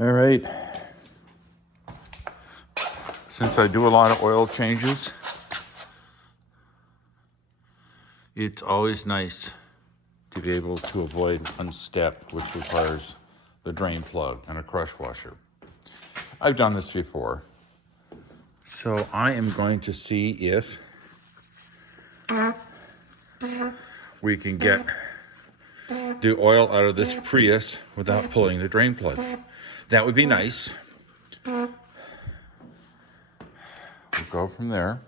All right. Since I do a lot of oil changes, it's always nice to be able to avoid one step, which requires the drain plug and a crush washer. I've done this before. So I am going to see if we can get the oil out of this Prius without pulling the drain plug. That would be nice. We'll go from there.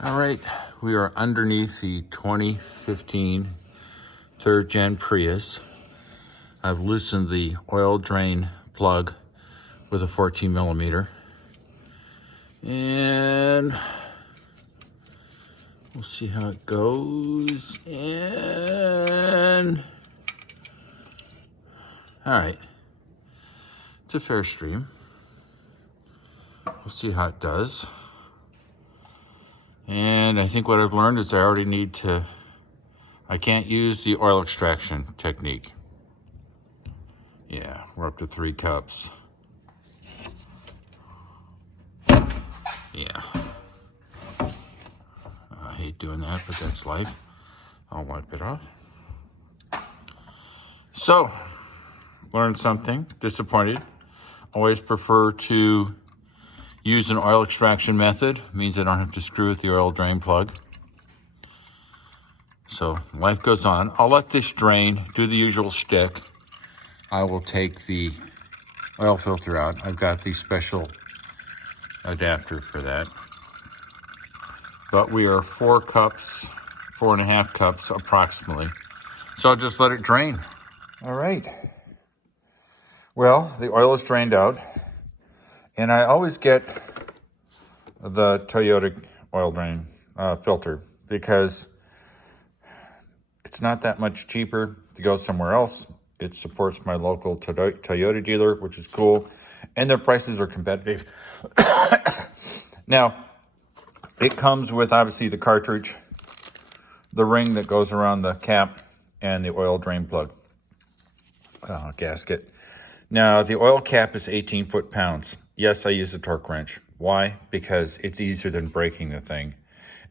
All right, we are underneath the 2015 third gen Prius. I've loosened the oil drain plug with a 14 millimeter. And we'll see how it goes. And all right, it's a fair stream. We'll see how it does. And I think what I've learned is I can't use the oil extraction technique. Yeah, we're up to 3 cups. Yeah. I hate doing that, but that's life. I'll wipe it off. So, learned something. Disappointed. Always prefer to use an oil extraction method. Means I don't have to screw with the oil drain plug. So life goes on. I'll let this drain, do the usual shtick. I will take the oil filter out. I've got the special adapter for that. But we are 4.5 cups approximately. So I'll just let it drain. All right. Well, the oil is drained out. And I always get the Toyota oil drain filter because it's not that much cheaper to go somewhere else. It supports my local Toyota dealer, which is cool. And their prices are competitive. Now, it comes with obviously the cartridge, the ring that goes around the cap, and the oil drain plug gasket. Now, the oil cap is 18 foot-pounds. Yes, I use a torque wrench. Why? Because it's easier than breaking the thing.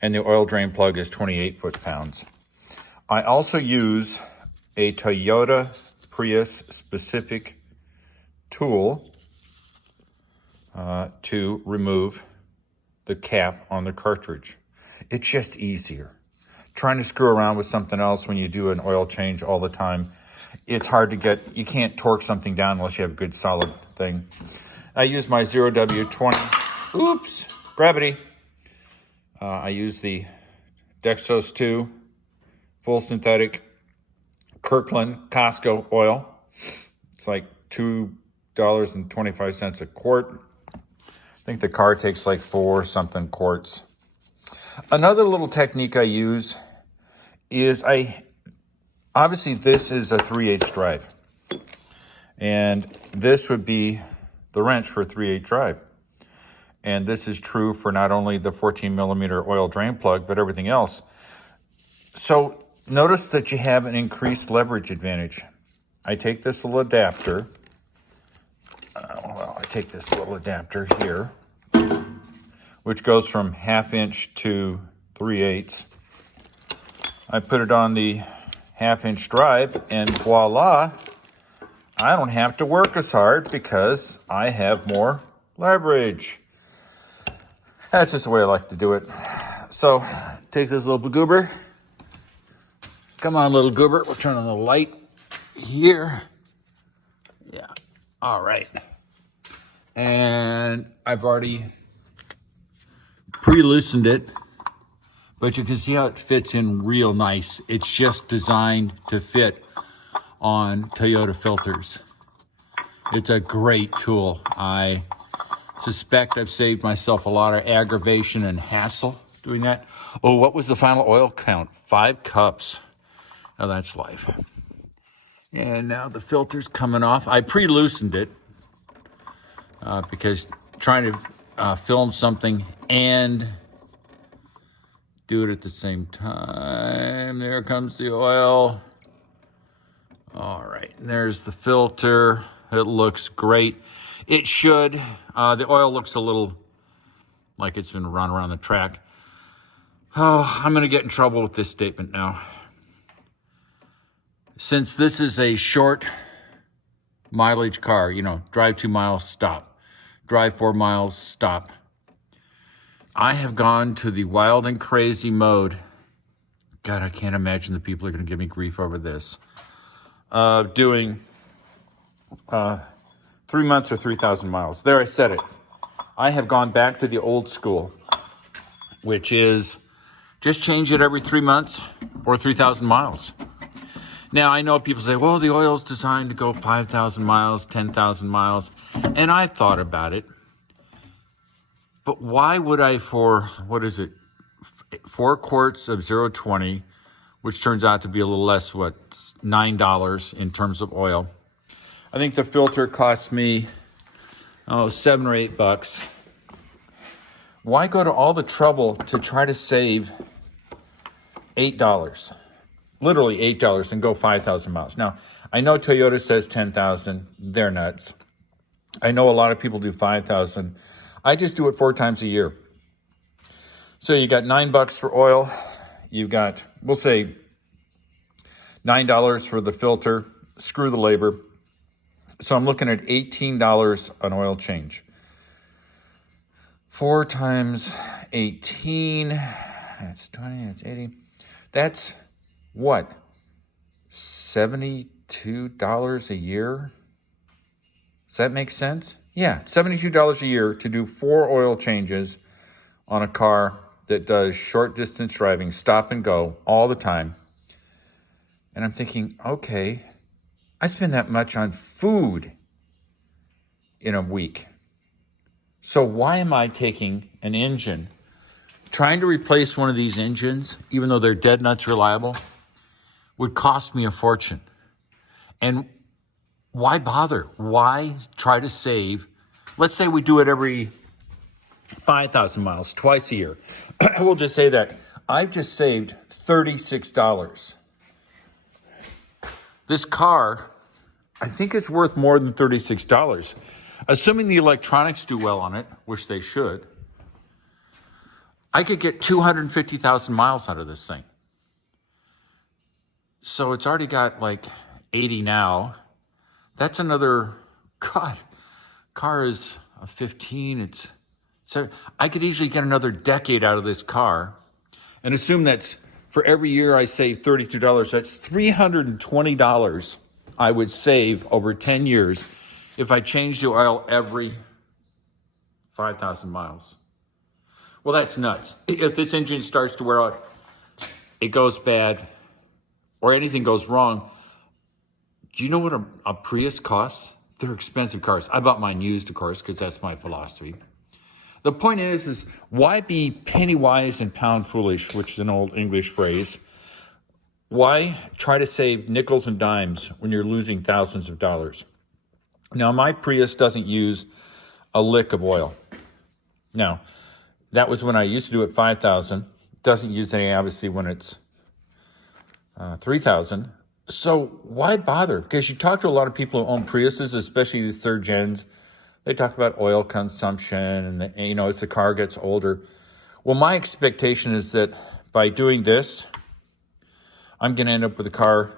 And the oil drain plug is 28 foot-pounds. I also use a Toyota Prius specific tool to remove the cap on the cartridge. It's just easier. Trying to screw around with something else when you do an oil change all the time, it's hard to get, you can't torque something down unless you have a good solid thing. I use my 0W20, oops, gravity. I use the Dexos 2 full synthetic Kirkland Costco oil. It's like $2.25 a quart. I think the car takes like 4 quarts. Another little technique I use is obviously this is a 3/8 drive. And this would be the wrench for a 3/8 drive. And this is true for not only the 14 millimeter oil drain plug, but everything else. So notice that you have an increased leverage advantage. I take this little adapter. I take this little adapter here, which goes from 1/2 inch to 3/8. I put it on the 1/2 inch drive, and voila, I don't have to work as hard because I have more leverage. That's just the way I like to do it. So take this little goober. Come on, little goober. We'll turn on the light here. Yeah. All right. And I've already pre-loosened it, but you can see how it fits in real nice. It's just designed to fit on Toyota filters. It's a great tool. I suspect I've saved myself a lot of aggravation and hassle doing that. Oh, what was the final oil count? 5 cups. Oh, that's life. And now the filter's coming off. I pre-loosened it because trying to film something and do it at the same time. There comes the oil. All right, there's the filter. It looks great. It should. The oil looks a little like it's been run around the track. Oh, I'm going to get in trouble with this statement now. Since this is a short mileage car, you know, drive 2 miles, stop. Drive 4 miles, stop. I have gone to the wild and crazy mode. God, I can't imagine the people are going to give me grief over this. Doing 3 months or 3,000 miles. There, I said it. I have gone back to the old school, which is just change it every 3 months or 3,000 miles. Now, I know people say, well, the oil's designed to go 5,000 miles, 10,000 miles. And I thought about it. But why would I, for, 4 quarts of 0.20, which turns out to be a little less, $9 in terms of oil. I think the filter costs me, $7 or $8. Why go to all the trouble to try to save $8? Literally $8 and go 5,000 miles. Now, I know Toyota says 10,000. They're nuts. I know a lot of people do 5,000. I just do it 4 times a year. So you got $9 for oil. You got, we'll say, $9 for the filter. Screw the labor. So I'm looking at $18 on oil change. 4 times 18, that's 20, that's 80. That's what? $72 a year? Does that make sense? Yeah, $72 a year to do 4 oil changes on a car that does short distance driving, stop and go all the time. And I'm thinking, okay, I spend that much on food in a week. So why am I taking an engine, trying to replace one of these engines, even though they're dead nuts reliable, would cost me a fortune? And why bother? Why try to save? Let's say we do it every 5,000 miles, twice a year. I will just say that I've just saved $36. This car, I think it's worth more than $36. Assuming the electronics do well on it, which they should, I could get 250,000 miles out of this thing. So it's already got like 80 now. That's another, God, car is a 15. So I could easily get another decade out of this car. And assume that's for every year I save $32, that's $320 I would save over 10 years if I changed the oil every 5,000 miles. Well, that's nuts. If this engine starts to wear out, it goes bad, or anything goes wrong, do you know what a Prius costs? They're expensive cars. I bought mine used, of course, because that's my philosophy. The point is why be penny wise and pound foolish, which is an old English phrase? Why try to save nickels and dimes when you're losing thousands of dollars? Now, my Prius doesn't use a lick of oil. Now, that was when I used to do it 5,000. Doesn't use any, obviously, when it's 3,000. So why bother? Because you talk to a lot of people who own Priuses, especially the third gens. They talk about oil consumption and, as the car gets older. Well, my expectation is that by doing this, I'm going to end up with a car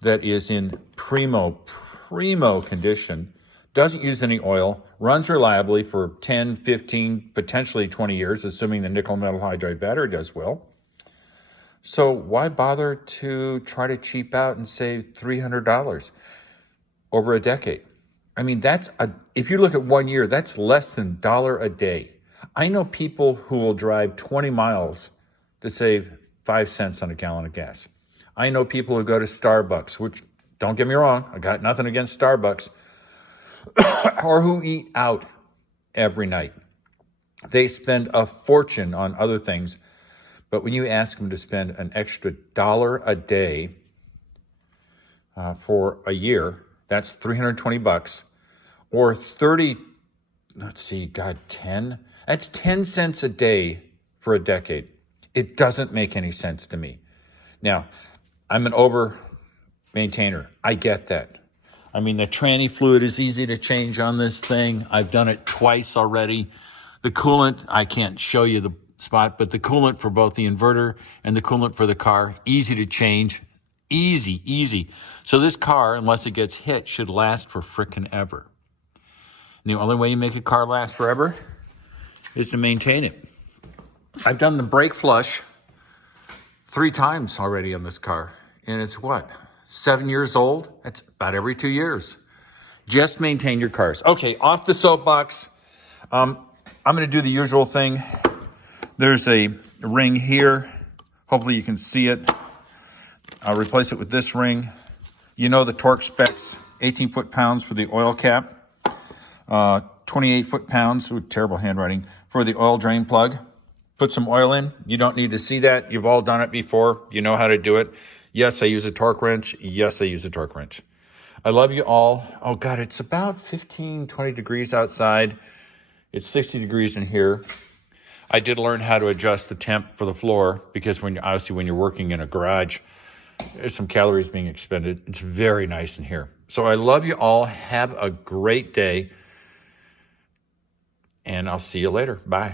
that is in primo condition, doesn't use any oil, runs reliably for 10, 15, potentially 20 years, assuming the nickel metal hydride battery does well. So why bother to try to cheap out and save $300 over a decade? I mean, if you look at 1 year, that's less than $1 a day. I know people who will drive 20 miles to save 5 cents on a gallon of gas. I know people who go to Starbucks, which, don't get me wrong, I got nothing against Starbucks, or who eat out every night. They spend a fortune on other things, but when you ask them to spend an extra $1 a day for a year, that's $320, or 30, let's see, 10, that's 10 cents a day for a decade. It doesn't make any sense to me. Now, I'm an maintainer. I get that. I mean, the tranny fluid is easy to change on this thing. I've done it twice already. The coolant, I can't show you the spot, but the coolant for both the inverter and the coolant for the car, easy to change. Easy, easy. So this car, unless it gets hit, should last for frickin' ever. And the only way you make a car last forever is to maintain it. I've done the brake flush 3 times already on this car. And it's what? 7 years old? That's about every 2 years. Just maintain your cars. Okay, off the soapbox. I'm going to do the usual thing. There's a ring here. Hopefully you can see it. I'll replace it with this ring. You know the torque specs. 18 foot-pounds for the oil cap. 28 foot-pounds, with terrible handwriting, for the oil drain plug. Put some oil in. You don't need to see that. You've all done it before. You know how to do it. Yes, I use a torque wrench. Yes, I use a torque wrench. I love you all. Oh, God, it's about 15, 20 degrees outside. It's 60 degrees in here. I did learn how to adjust the temp for the floor because obviously when you're working in a garage, there's some calories being expended. It's very nice in here. So I love you all. Have a great day. And I'll see you later. Bye.